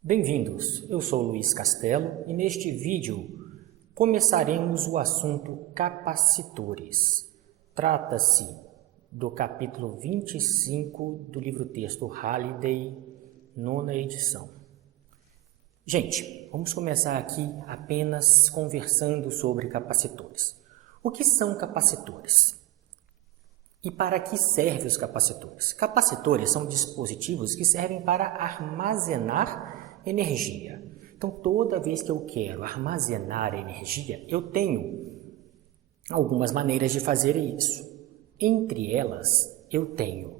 Bem-vindos, eu sou Luiz Castelo e neste vídeo começaremos o assunto capacitores. Trata-se do capítulo 25 do livro-texto Halliday, nona edição. Gente, vamos começar aqui apenas conversando sobre capacitores. O que são capacitores? E para que servem os capacitores? Capacitores são dispositivos que servem para armazenar energia. Então, toda vez que eu quero armazenar energia, eu tenho algumas maneiras de fazer isso. Entre elas, eu tenho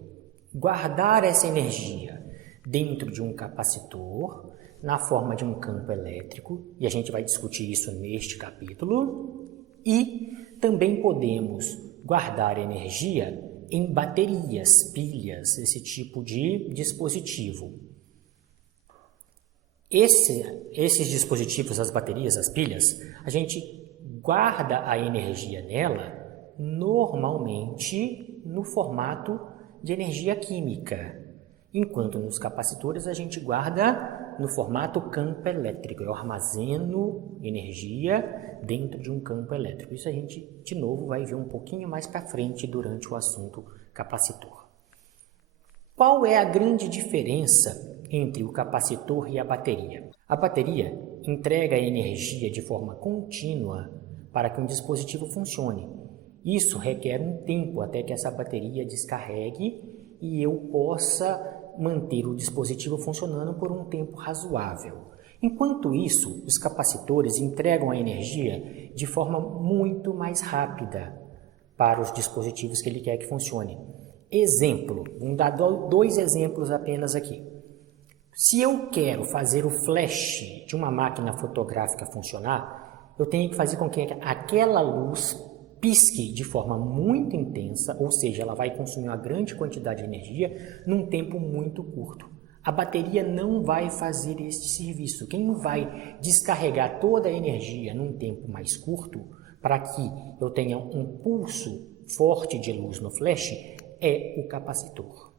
guardar essa energia dentro de um capacitor, na forma de um campo elétrico, e a gente vai discutir isso neste capítulo, e também podemos guardar energia em baterias, pilhas, esse tipo de dispositivo. Esses dispositivos, as baterias, as pilhas, a gente guarda a energia nela normalmente no formato de energia química, enquanto nos capacitores a gente guarda no formato campo elétrico. Eu armazeno energia dentro de um campo elétrico. Isso a gente, de novo, vai ver um pouquinho mais para frente durante o assunto capacitor. Qual é a grande diferença entre o capacitor e a bateria? A bateria entrega a energia de forma contínua para que um dispositivo funcione. Isso requer um tempo até que essa bateria descarregue e eu possa manter o dispositivo funcionando por um tempo razoável. Enquanto isso, os capacitores entregam a energia de forma muito mais rápida para os dispositivos que ele quer que funcione. Exemplo, vamos dar dois exemplos apenas aqui. Se eu quero fazer o flash de uma máquina fotográfica funcionar, eu tenho que fazer com que aquela luz pisque de forma muito intensa, ou seja, ela vai consumir uma grande quantidade de energia num tempo muito curto. A bateria não vai fazer este serviço. Quem vai descarregar toda a energia num tempo mais curto, para que eu tenha um pulso forte de luz no flash, é o capacitor.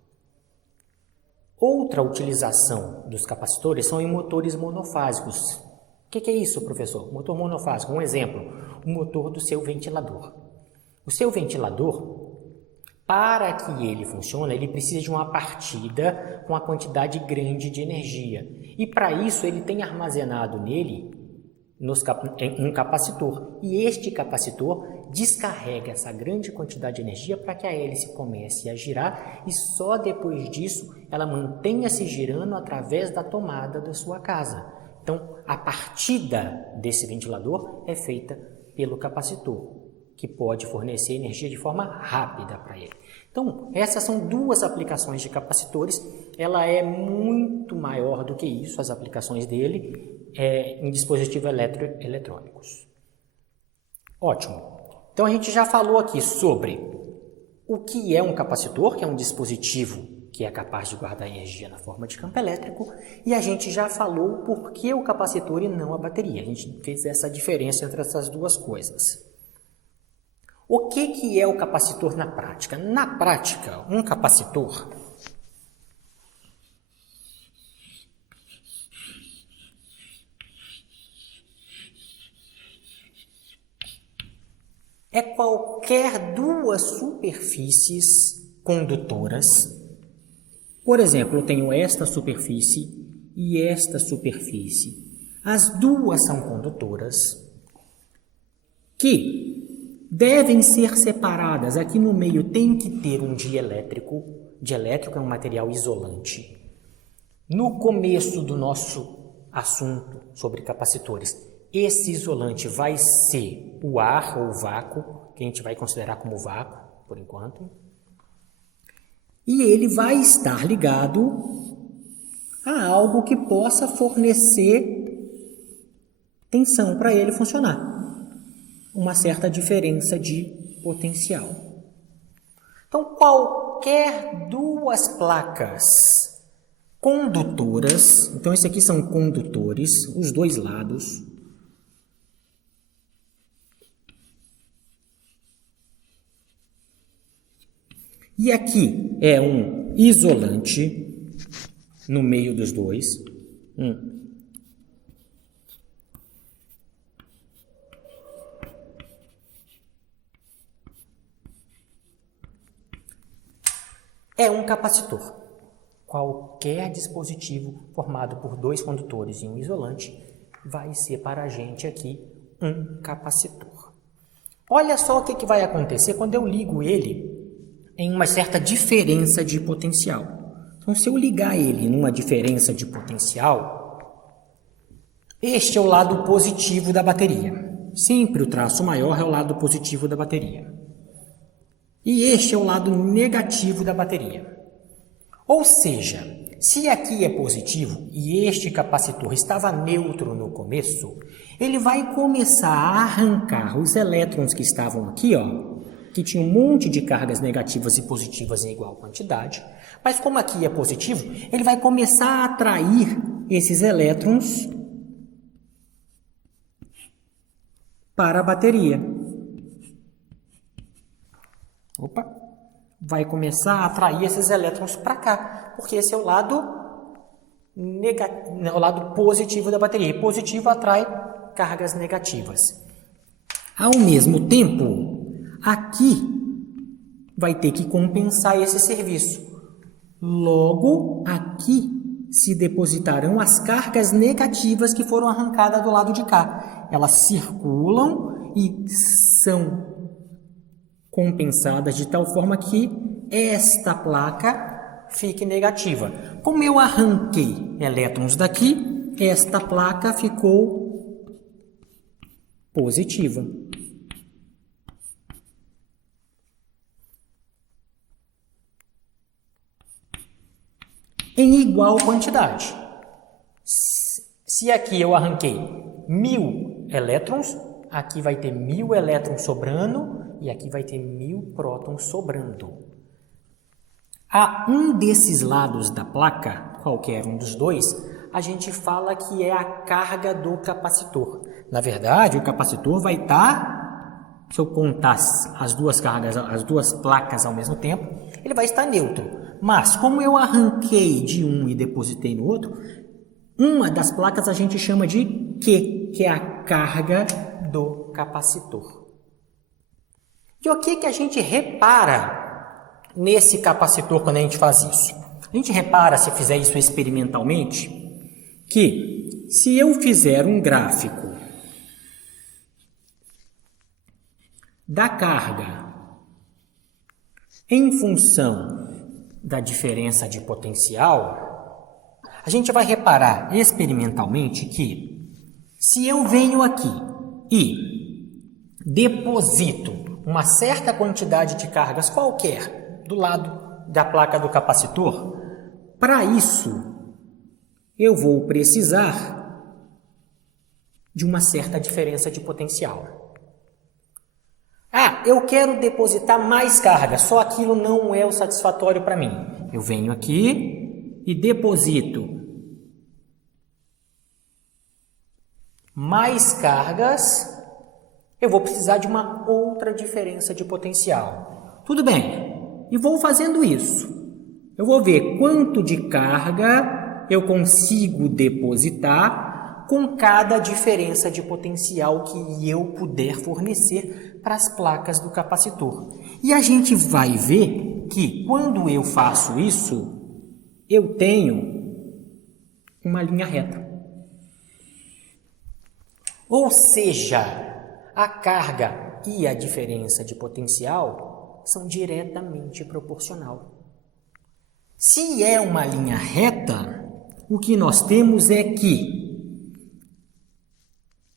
Outra utilização dos capacitores são em motores monofásicos. O que é isso, professor? Motor monofásico, um exemplo, o motor do seu ventilador. O seu ventilador, para que ele funcione, ele precisa de uma partida com uma quantidade grande de energia. E para isso ele tem armazenado nele um capacitor. E este capacitor descarrega essa grande quantidade de energia para que a hélice comece a girar e só depois disso ela mantenha-se girando através da tomada da sua casa. Então, a partida desse ventilador é feita pelo capacitor, que pode fornecer energia de forma rápida para ele. Então, essas são duas aplicações de capacitores. Ela é muito maior do que isso, as aplicações dele em dispositivos eletrônicos. Ótimo. Então, a gente já falou aqui sobre o que é um capacitor, que é um dispositivo que é capaz de guardar energia na forma de campo elétrico, e a gente já falou por que o capacitor e não a bateria. A gente fez essa diferença entre essas duas coisas. O que é o capacitor na prática? Na prática, um capacitor é qualquer duas superfícies condutoras. Por exemplo, eu tenho esta superfície e esta superfície. As duas são condutoras que devem ser separadas. Aqui no meio tem que ter um dielétrico. Dielétrico é um material isolante. No começo do nosso assunto sobre capacitores, esse isolante vai ser o ar ou o vácuo, que a gente vai considerar como vácuo, por enquanto. E ele vai estar ligado a algo que possa fornecer tensão para ele funcionar. Uma certa diferença de potencial. Então, qualquer duas placas condutoras, então esses aqui são condutores, os dois lados. E aqui é um isolante no meio dos dois, É um capacitor. Qualquer dispositivo formado por dois condutores e um isolante vai ser para a gente aqui um capacitor. Olha só o que vai acontecer quando eu ligo ele em uma certa diferença de potencial. Então, se eu ligar ele numa diferença de potencial, este é o lado positivo da bateria. Sempre o traço maior é o lado positivo da bateria. E este é o lado negativo da bateria. Ou seja, se aqui é positivo e este capacitor estava neutro no começo, ele vai começar a arrancar os elétrons que estavam aqui, ó, que tinha um monte de cargas negativas e positivas em igual quantidade, mas como aqui é positivo, ele vai começar a atrair esses elétrons para a bateria. Vai começar a atrair esses elétrons para cá, porque esse é o lado o lado positivo da bateria. E positivo atrai cargas negativas. Ao mesmo tempo, aqui vai ter que compensar esse serviço. Logo, aqui se depositarão as cargas negativas que foram arrancadas do lado de cá. Elas circulam e são compensadas de tal forma que esta placa fique negativa. Como eu arranquei elétrons daqui, esta placa ficou positiva. Em igual quantidade. Se aqui eu arranquei 1000 elétrons, aqui vai ter 1000 elétrons sobrando e aqui vai ter 1000 prótons sobrando. A um desses lados da placa, qualquer um dos dois, a gente fala que é a carga do capacitor. Na verdade, o capacitor vai estar, se eu contar as duas cargas, as duas placas ao mesmo tempo, ele vai estar neutro. Mas, como eu arranquei de um e depositei no outro, uma das placas a gente chama de Q, que é a carga do capacitor. E o que a gente repara nesse capacitor quando a gente faz isso? A gente repara, se fizer isso experimentalmente, que se eu fizer um gráfico da carga em função da diferença de potencial, a gente vai reparar experimentalmente que se eu venho aqui e deposito uma certa quantidade de cargas qualquer do lado da placa do capacitor, para isso eu vou precisar de uma certa diferença de potencial. Eu quero depositar mais carga, só aquilo não é o satisfatório para mim. Eu venho aqui e deposito mais cargas, eu vou precisar de uma outra diferença de potencial. Tudo bem, e vou fazendo isso. Eu vou ver quanto de carga eu consigo depositar com cada diferença de potencial que eu puder fornecer para as placas do capacitor. E a gente vai ver que quando eu faço isso, eu tenho uma linha reta. Ou seja, a carga e a diferença de potencial são diretamente proporcional. Se é uma linha reta, o que nós temos é que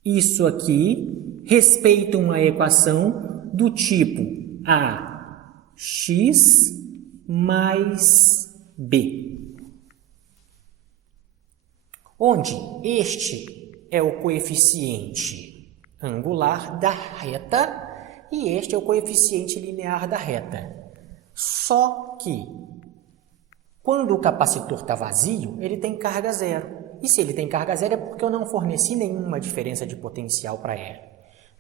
isso aqui respeita uma equação do tipo AX mais B, onde este é o coeficiente angular da reta e este é o coeficiente linear da reta. Só que, quando o capacitor está vazio, ele tem carga zero. E se ele tem carga zero é porque eu não forneci nenhuma diferença de potencial para ele.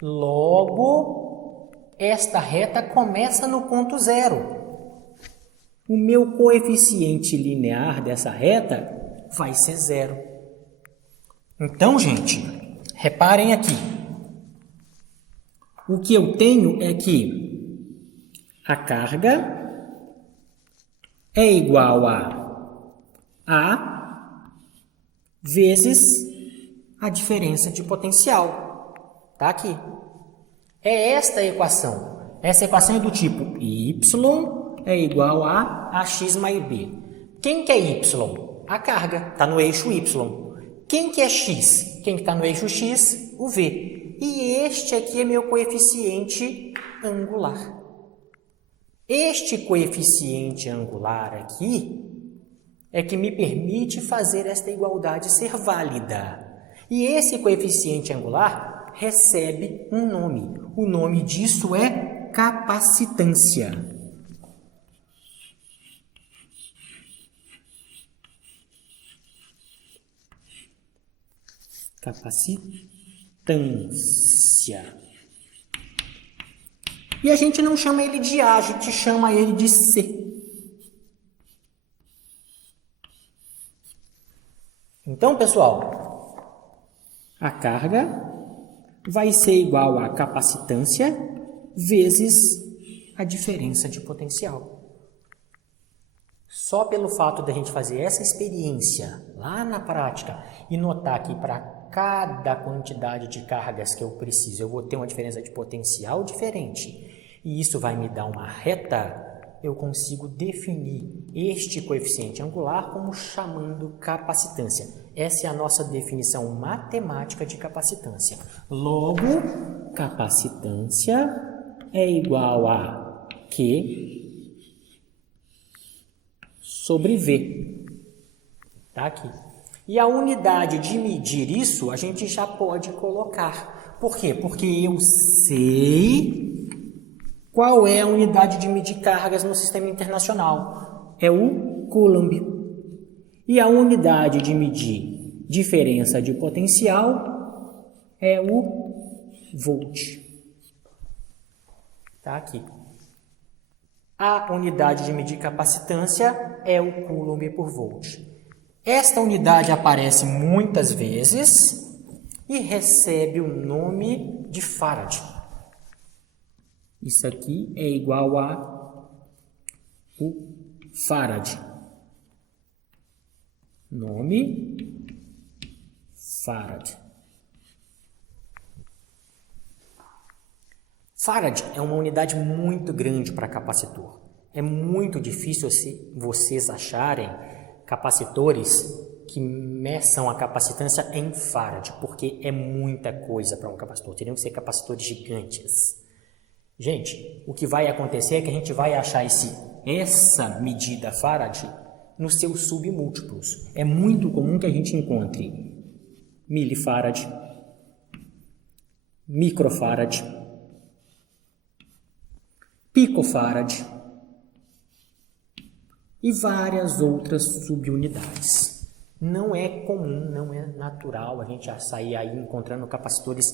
Logo, esta reta começa no ponto zero. O meu coeficiente linear dessa reta vai ser zero. Então, gente, reparem aqui. O que eu tenho é que a carga é igual a vezes a diferença de potencial. Tá aqui. É esta a equação. Essa equação é do tipo y é igual a ax mais b. Quem que é y? A carga, está no eixo y. Quem que é x? Quem está no eixo x? O v. E este aqui é meu coeficiente angular. Este coeficiente angular aqui é que me permite fazer esta igualdade ser válida. E esse coeficiente angular recebe um nome. O nome disso é capacitância. Capacitância. E a gente não chama ele de A, a gente chama ele de C. Então, pessoal, a carga vai ser igual a capacitância vezes a diferença de potencial. Só pelo fato de a gente fazer essa experiência lá na prática e notar que para cada quantidade de cargas que eu preciso, eu vou ter uma diferença de potencial diferente, e isso vai me dar uma reta, eu consigo definir este coeficiente angular como chamando capacitância. Essa é a nossa definição matemática de capacitância. Logo, capacitância é igual a Q sobre V. Tá aqui. E a unidade de medir isso, a gente já pode colocar. Por quê? Porque eu sei qual é a unidade de medir cargas no sistema internacional. É o Coulomb. E a unidade de medir diferença de potencial é o Volt. Tá aqui. A unidade de medir capacitância é o Coulomb por Volt. Esta unidade aparece muitas vezes e recebe o nome de Farad. Isso aqui é igual a o Farad. Nome Farad. Farad é uma unidade muito grande para capacitor. É muito difícil vocês acharem capacitores que meçam a capacitância em Farad, porque é muita coisa para um capacitor. Teriam que ser capacitores gigantes. Gente, o que vai acontecer é que a gente vai achar essa medida Farad nos seus submúltiplos. É muito comum que a gente encontre milifarad, microfarad, picofarad e várias outras subunidades. Não é comum, não é natural a gente sair aí encontrando capacitores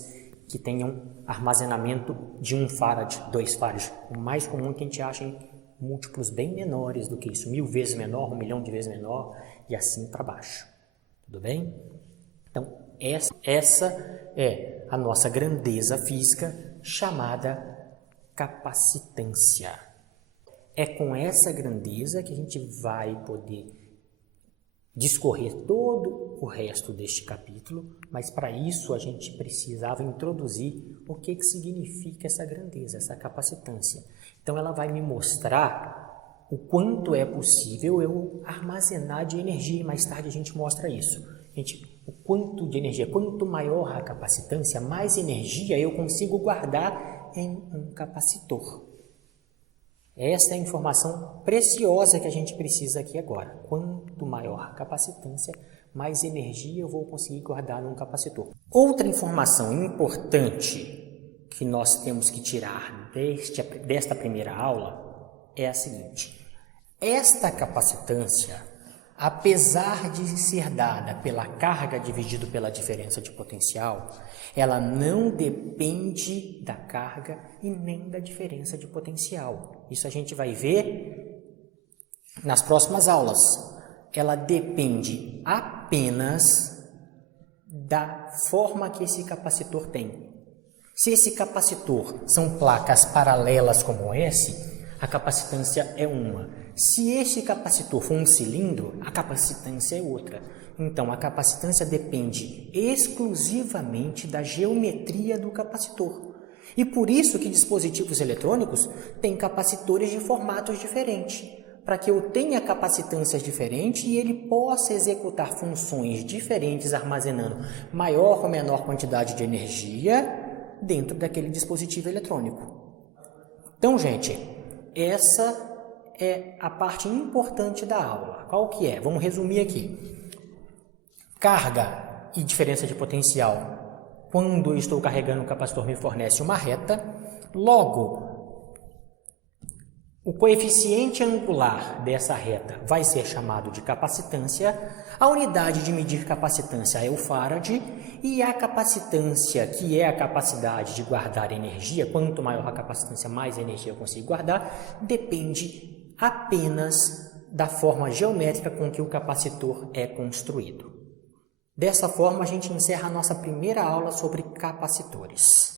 que tenham armazenamento de 1 farad, 2 farad. O mais comum é que a gente ache múltiplos bem menores do que isso, 1000 vezes menor, 1 milhão de vezes menor e assim para baixo. Tudo bem? Então, essa é a nossa grandeza física chamada capacitância. É com essa grandeza que a gente vai poder discorrer todo o resto deste capítulo, mas para isso a gente precisava introduzir o que significa essa grandeza, essa capacitância. Então ela vai me mostrar o quanto é possível eu armazenar de energia, e mais tarde a gente mostra isso. O quanto de energia, quanto maior a capacitância, mais energia eu consigo guardar em um capacitor. Essa é a informação preciosa que a gente precisa aqui agora. Quanto maior a capacitância, mais energia eu vou conseguir guardar num capacitor. Outra informação importante que nós temos que tirar desta primeira aula é a seguinte. Esta capacitância, apesar de ser dada pela carga dividido pela diferença de potencial, ela não depende da carga e nem da diferença de potencial. Isso a gente vai ver nas próximas aulas. Ela depende apenas da forma que esse capacitor tem. Se esse capacitor são placas paralelas como esse, a capacitância é uma. Se esse capacitor for um cilindro, a capacitância é outra. Então, a capacitância depende exclusivamente da geometria do capacitor. E por isso que dispositivos eletrônicos têm capacitores de formatos diferentes, para que eu tenha capacitâncias diferentes e ele possa executar funções diferentes armazenando maior ou menor quantidade de energia dentro daquele dispositivo eletrônico. Então, gente, essa é a parte importante da aula. Qual que é? Vamos resumir aqui. Carga e diferença de potencial. Quando eu estou carregando o capacitor me fornece uma reta. Logo, o coeficiente angular dessa reta vai ser chamado de capacitância. A unidade de medir capacitância é o farad. E a capacitância, que é a capacidade de guardar energia, quanto maior a capacitância, mais energia eu consigo guardar, depende apenas da forma geométrica com que o capacitor é construído. Dessa forma, a gente encerra a nossa primeira aula sobre capacitores.